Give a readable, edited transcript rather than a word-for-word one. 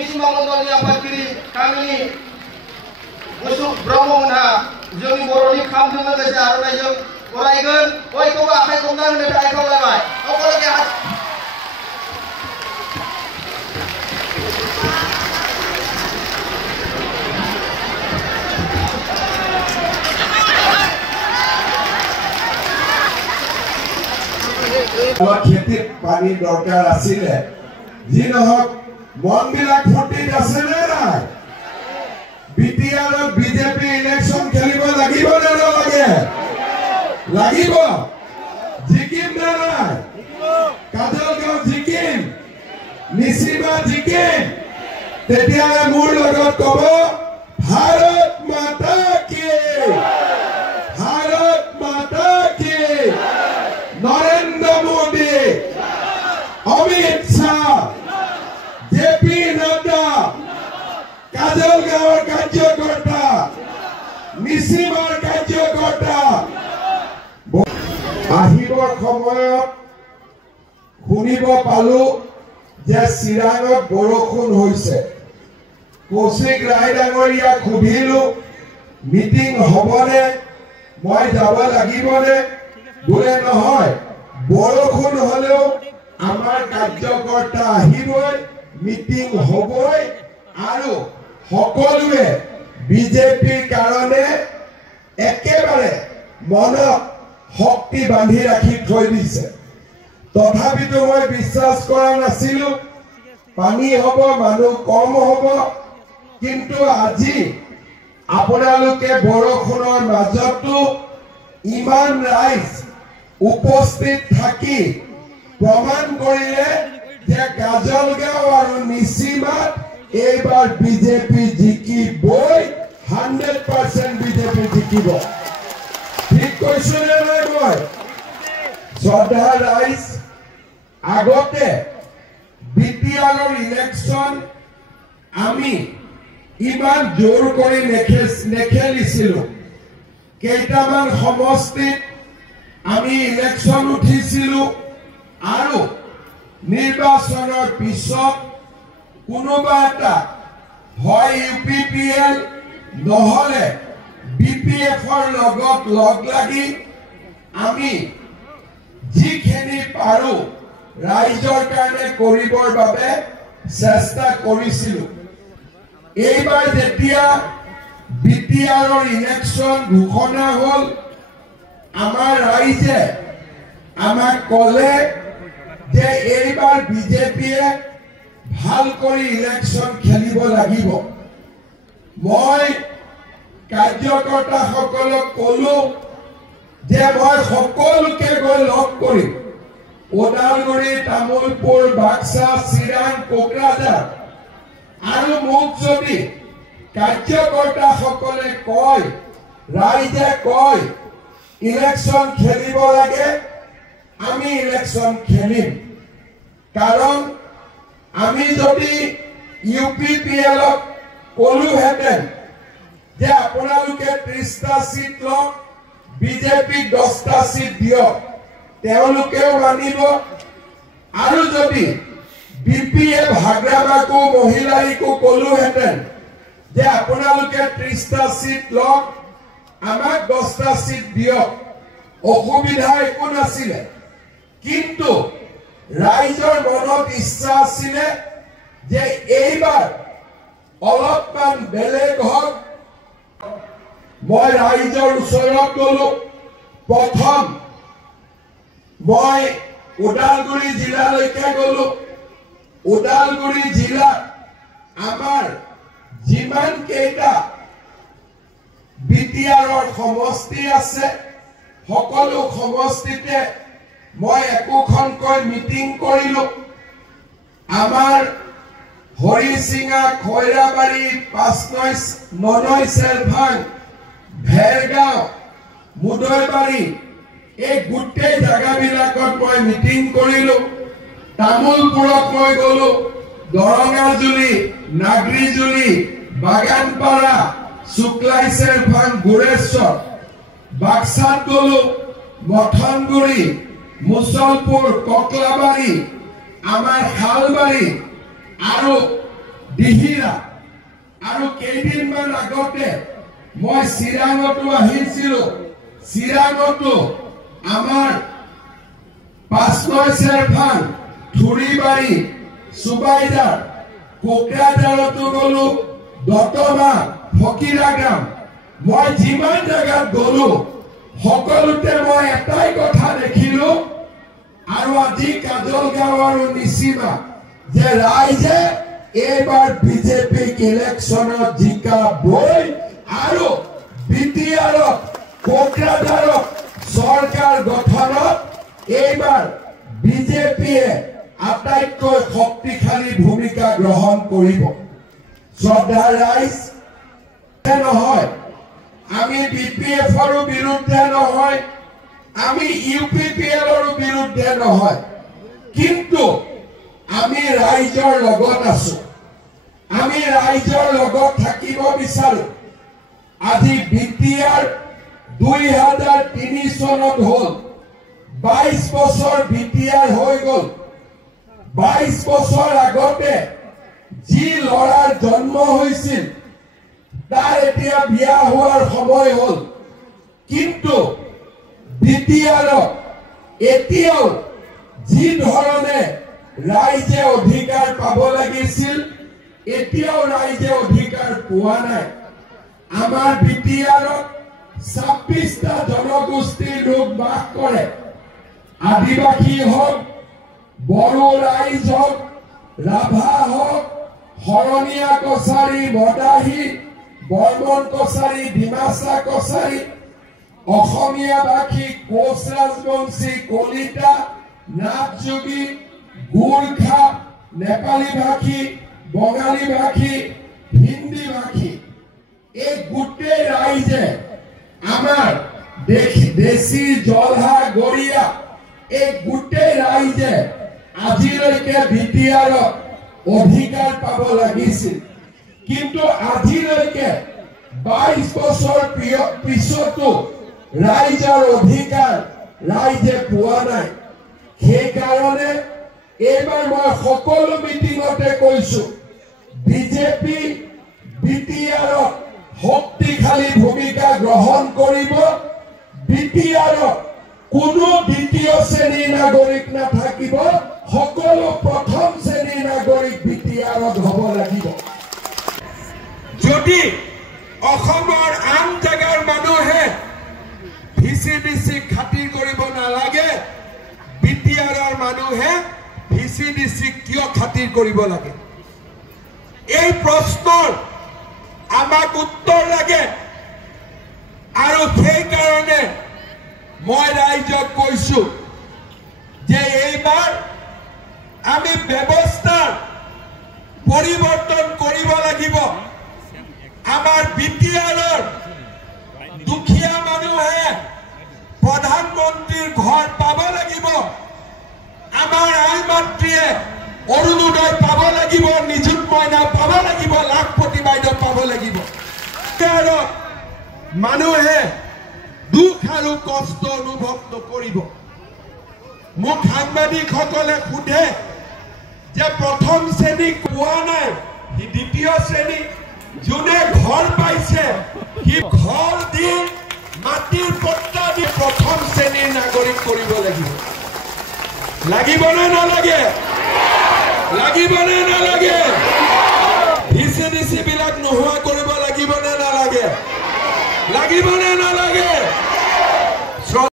मिसिंबांगोलनि आफादगिरि कामिनि ब्रह्ममोनहा जोंनि बर'नि खामजों लोगोसे आर'नाइजों बरायगोन। बयखौबो आखाइ खबना होनो थाखाय खावलायबाय। अकलगे खेतीत पानी दरकार आছিলে जी নহক মন বিলাক ফুটিত আছে নে নাই বিটিআৰত বিজেপি ইলেকশন খেলিব লাগিব নে নালাগে লাগিব জিকিম নে নাই কাজলগাঁও জিকিম নিচিমা জিকিম তেতিয়ালে মোৰ লগত কব ভাৰত মাতা কি ভাৰত মাতা কি नरेंद्र मोदी अमित शाह जेपी नड्डा काजलगाँवर कार्यकर्ता मिसिमार कार्यकर्ता আহিবৰ সময়ত শুনিব পালো যে চিৰাঙত বৰষুণ হৈছে কৌশিক ৰায় ডাঙৰীয়া সুধিলো মিটিং হ'বনে মই যাব লাগিবনে बोले নহয় বৰষুণ হলেও আমাৰ কাৰ্যকৰ্তা আহিবই মিটিং হ'বই আৰু সকলোৱে বিজেপিৰ কাৰণে একেবাৰে মনত শক্তি বান্ধি ৰাখি থৈ দিছে তথাপিতো মই বিশ্বাস কৰা নাছিলো পানী হ'ব মানুহ কম হ'ব কিন্তু আজি আপোনালোকে বৰষুণৰ মাজতো ইমান ৰাইজ উপস্থিত থাকি প্ৰমাণ কৰিলে যে কাজলগাঁও আৰু নিচিমাত এইবাৰ বিজেপি জিকিবই 100% বিজেপি জিকিব ঠিক কৈছো নে নাই মই শ্ৰদ্ধা ৰাইজ আগতে বিটিআৰৰ ইলেকশন আমি ইমান জোৰ কৰি নেখেলিছিলো কেইটামান সমষ্টিত আমি ইলেকশন উঠিছিলো আৰু নিৰ্বাচনৰ পিছত কোনোবা এটা হয় ইউপিপিএল নহলে বিপিএফৰ লগত লগ লাগি আমি যিখিনি পাৰো ৰাইজৰ কাৰণে কৰিবৰ বাবে চেষ্টা কৰিছিলো এইবাৰ যেতিয়া বিটিআৰৰ ইলেকশন ঘোষণা হল আমাৰ ৰাইজে আমাক কলে যে এইবাৰ বিজেপিয়ে ভাল কৰি ইলেকশন খেলিব লাগিব মই কাৰ্যকৰ্তাসকলক কলো যে মই সকলোকে গৈ লগ কৰিম ওদালগুৰি তামুলপুৰ বাক্সা চিৰাং কোকৰাঝাৰ আৰু মোক যদি কাৰ্যকৰ্তাসকলে কয় ৰাইজে কয় ইলেকশন খেলিব লাগে আমি ইলেকশন খেলিম কাৰণ আমি যদি ইউপিপিএলক কলোহেঁতেন যে আপোনালোকে 30টা সিট লওক বিজেপিক 10টা সিট দিয়ক তেওঁলোকেও মানিব আৰু যদি বিপিএফ হাগ্ৰামাকো মহিলাইকো কলোহেঁতেন যে আপোনালোকে 30টা সিট লওক আমাক 10টা সিট দিয়ক অসুবিধা একো নাছিলে কিন্তু ৰাইজৰ মনত ইচ্ছা আছিলে যে এইবাৰ অলপমান বেলেগ হওক মই ৰাইজৰ ওচৰত গলো প্ৰথম মই ওদালগুৰি জিলালৈকে গলো ওদালগুৰি জিলাত আমাৰ যিমান কেইটা বিটিআৰৰ সমষ্টি আছে সকলো সমষ্টিতে মই একোখনকৈ মিটিং কৰিলো আমাৰ হৰিসিঙা খৈৰাবাৰী পাঁচনৈ ননৈ চেলভাং ভেৰগাঁও মুদৈবাৰী এই গোটেই জাগাবিলাকত মই মিটিং কৰিলো তামুলপুৰত মই গলো দৰঙাজুলি নাগৰিজুলি বাগানপাৰা শুক্লাই চেলভাং গুৰেশ্বৰ বাক্সাত গলো মথনগুৰি মুছলপুৰ ককলাবাৰী আমাৰ খালবাৰী আৰু দিহিৰা আৰু কেইদিনমান আগতে মই চিৰাঙতো আহিছিলোঁ চিৰাঙতো আমাৰ পাঁচনৈচেৰফান থুৰিবাৰী সুবাইদাৰ কোকৰাঝাৰতো গলো দতমা ফকিৰাগাম মই যিমান জায়গাত গলো সকলোতে মই এটাই কথা দেখিলো আৰু আজি কাজলগাঁও আৰু নিচিমা যে ৰাইজে এইবাৰ বিজেপি ইলেকশ্যনত জিকাবই আৰু বিটিআৰত কোকৰাঝাৰত চৰকাৰ গঠনত এইবাৰ বিজেপিয়ে আটাইতকৈ শক্তিশালী ভূমিকা গ্ৰহণ কৰিব শ্ৰদ্ধাৰ ৰাইজ নহয় আমি বিপিএফৰ বিৰুদ্ধে নহয় আমি ইউপিপিএলৰ বিৰুদ্ধে নহয় কিন্তু আমি ৰাইজৰ লগত আছো আমি ৰাইজৰ লগত থাকিব বিচাৰো আজি বিটিআৰ 2003 চনত হ'ল 22 বছৰ বিটিআৰ হৈ গ'ল 22 বছৰ আগতে যি লৰাৰ জন্ম হৈছিল তাৰ এতিয়া বিয়া হোৱাৰ সময় হ'ল কিন্তু বিটিআৰত এতিয়াও যি ধৰণে ৰাইজে অধিকাৰ পাব লাগিছিল এতিয়াও ৰাইজে অধিকাৰ পোৱা নাই আমাৰ বিটিআৰত 26টা জনগোষ্ঠীৰ লোক বাস কৰে আদিবাসী হওক বড়ো ৰাইজ হওক ৰাভা হওক হৰণীয়া কছাৰী মদাহী বৰ্মন কছাৰী ডিমাচা কছাৰী অসমীয়া ভাষী কোচ ৰাজবংশী কলিতা নাথযোগী গোৰ্খা নেপালী ভাষী বঙালী ভাষী হিন্দী ভাষী এই গোটেই ৰাইজে আমাৰ দেশী জলহা গৰিয়া এই গোটেই ৰাইজে আজিলৈকে বিটিআৰত অধিকাৰ পাব লাগিছিল কিন্তু আজিলৈকে 22 বছৰ পিছতো ৰাইজৰ অধিকাৰ ৰাইজে পোৱা নাই সেইকাৰণে এইবাৰ মই সকলো মিটিঙতে কৈছো বিজেপি বিটিআৰত শক্তিশালী ভূমিকা গ্ৰহণ কৰিব বিটিআৰত কোনো দ্বিতীয় শ্ৰেণীৰ নাগৰিক নাথাকিব সকলো প্ৰথম শ্ৰেণীৰ নাগৰিক বিটিআৰত হ'ব লাগিব যদি অসমৰ আন জাগাৰ মানুহে ভিচিডিসি খাতিৰ কৰিব নালাগে বিটিআৰৰ মানুহে ভিচিডিসি কিয় খাতিৰ কৰিব লাগে এই প্ৰশ্নৰ আমাক উত্তৰ লাগে আৰু সেই কাৰণে মই ৰাইজক কৈছো যে এইবাৰ আমি ব্যৱস্থাৰ পৰিৱৰ্তন কৰিব লাগিব আমাৰ বিটিআৰৰ দুখীয়া মানুহে প্ৰধানমন্ত্ৰীৰ ঘৰ পাব লাগিব আমাৰ আই মাতৃয়ে অৰুণোদয় পাব লাগিব নিযুত মইনা পাব লাগিব লাখপতি বাইদেউ পাব লাগিব মানুহে দুখ আৰু কষ্ট অনুভৱ নকৰিব মোক সাংবাদিকসকলে সোধে যে প্ৰথম শ্ৰেণী পোৱা নাই দ্বিতীয় শ্ৰেণী যোনে ঘৰ পাইছে সি ঘৰ দি মাটিৰ পট্টা দি প্ৰথম শ্ৰেণীৰ নাগৰিক কৰিব লাগিবনে নালাগে লাগিবনে নালাগে ভিচিডিসি বিলাক নোহোৱা কৰিব লাগিবনে নালাগে লাগিবনে নালাগে